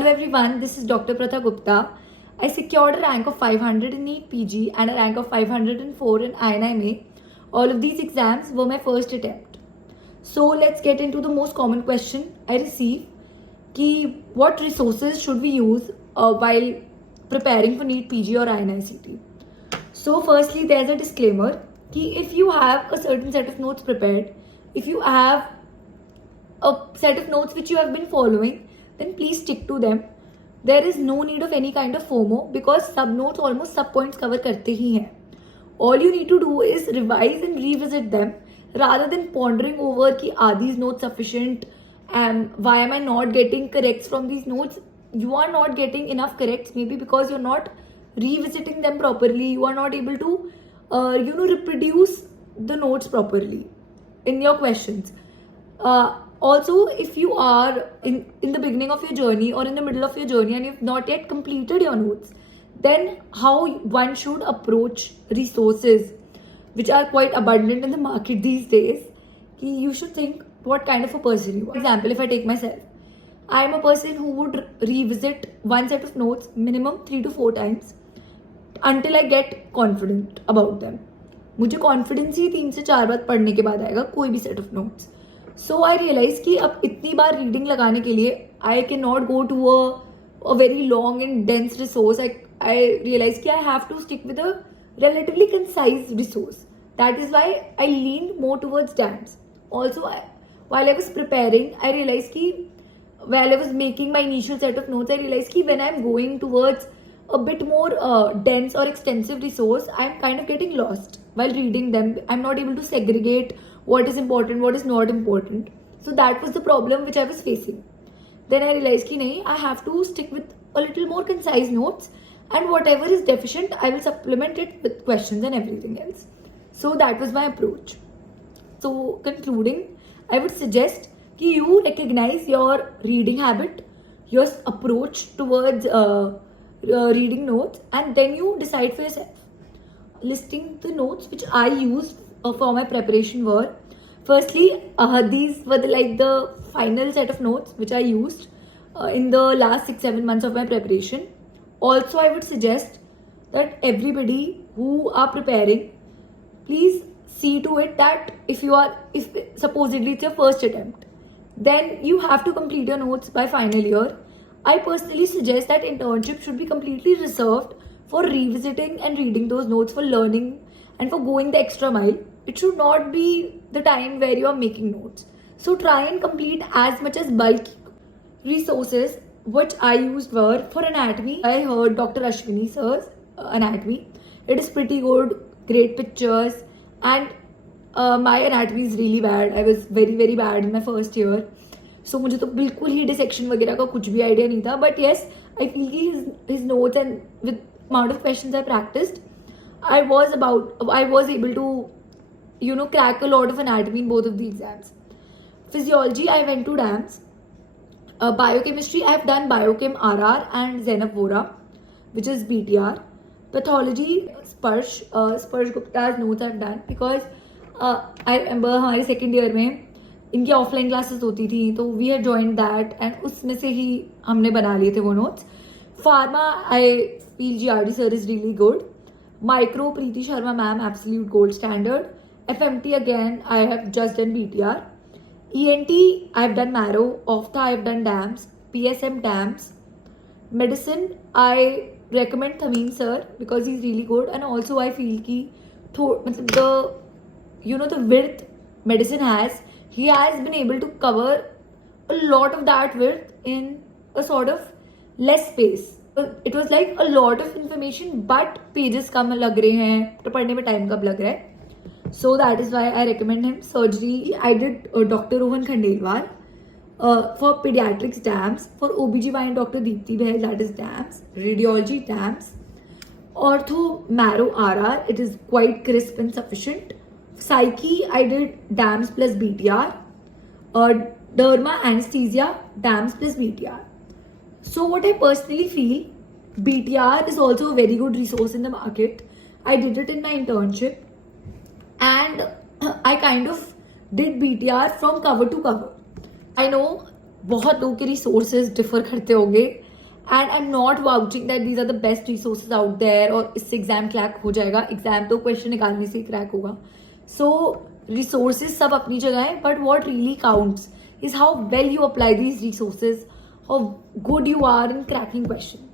Hello everyone, this is Dr. PRATHA Gupta. I secured a rank of 500 in NEET PG and a rank of 504 in INIMA. All of these exams were my first attempt. So let's get into the most common question I receive. Ki what resources should we use while preparing for NEET PG or INICET? So firstly, there's a disclaimer ki if you have a certain set of notes prepared, if you have a set of notes which you have been following, then please stick to them. There is no need of any kind of FOMO because sub notes almost sub points cover करते ही हैं. All you need to do is revise and revisit them rather than pondering over कि are these notes sufficient and why am I not getting corrects from these notes. You are not getting enough corrects maybe because you're not revisiting them properly. You are not able to reproduce the notes properly in your questions. Also, if you are in the beginning of your journey or in the middle of your journey and you've not yet completed your notes, then how one should approach resources which are quite abundant in the market these days, you should think what kind of a person you are. For example, if I take myself, I am a person who would revisit one set of notes minimum 3 to 4 times until I get confident about them. मुझे confidence ही 3 से 4 बार पढ़ने के बाद आएगा कोई भी set of notes. So I realize कि अब इतनी बार रीडिंग लगाने के लिए I can not go to a very long and dense resource. I realize कि I have to stick with a relatively concise resource. That is why I leaned more towards DAMs. Also, while I was preparing, I realized कि while I was making my initial set of notes, I realized कि when I'm going towards a bit more dense or extensive resource, I'm kind of getting lost while reading them. I'm not able to segregate what is important, what is not important. So that was the problem which I was facing. Then I realized कि नहीं, I have to stick with a little more concise notes, and whatever is deficient, I will supplement it with questions and everything else. So that was my approach. So concluding, I would suggest कि you recognize your reading habit, your approach towards reading notes, and then you decide for yourself. Listing the notes which I used for my preparation were, firstly, these were the final set of notes which I used in the last 6-7 months of my preparation. Also, I would suggest that everybody who are preparing, please see to it that if supposedly it's your first attempt, then you have to complete your notes by final year. I personally suggest that internship should be completely reserved for revisiting and reading those notes, for learning and for going the extra mile. It should not be the time where you are making notes. So try and complete as much as bulk resources. Which I used were for anatomy. I heard Dr. Ashwini sir's anatomy. It is pretty good, great pictures, and my anatomy is really bad. I was very very bad in my first year. So मुझे तो बिल्कुल ही dissection वगैरह का कुछ भी idea नहीं था. But yes, I feel कि his notes and with amount of questions I practiced, I was able to crack a lot of anatomy in both of the exams. Physiology, I went to DAMS. Biochemistry, I have done Biochem RR and Zenab Vora, which is BTR. Pathology, Sparsh Gupta's notes I have done because I remember हमारे second year में इनकी offline classes होती थी, तो we had joined that and उसमें से ही हमने बना लिए थे वो notes. Pharma, I feel GRD sir is really good. Micro, Preeti Sharma ma'am, absolute gold standard. FMT again, I have just done BTR. ENT, I have done Marrow. Ophtha, I have done DAMS. PSM, DAMS. Medicine, I recommend Thameen sir because he's really good, and also I feel ki the width medicine has, he has been able to cover a lot of that width in a sort of less space. It was like a lot of information, but pages कम लग रहे हैं, तो पढ़ने में time कब लग रहा है. So that is why I recommend him. Surgery, I did Dr. Rohan Khandelwal. For pediatrics, DAMS. For OBGYN, Dr. Deepti Behel, that is DAMS. Radiology, DAMS. Ortho, Marrow, RR. It is quite crisp and sufficient. Psyche, I did DAMS plus BTR. Derma, Anesthesia, DAMS plus BTR. So what I personally feel, BTR is also a very good resource in the market. I did it in my internship. And I kind of did BTR from cover to cover. I know बहुत लोगों के resources differ करते होंगे. And I am not vouching that these are the best resources out there और इससे exam crack हो जाएगा. Exam तो क्वेश्चन निकालने से ही क्रैक होगा. सो रिसोर्सेज सब अपनी जगह है, but what really counts is how well you apply these resources, how good you are in cracking questions.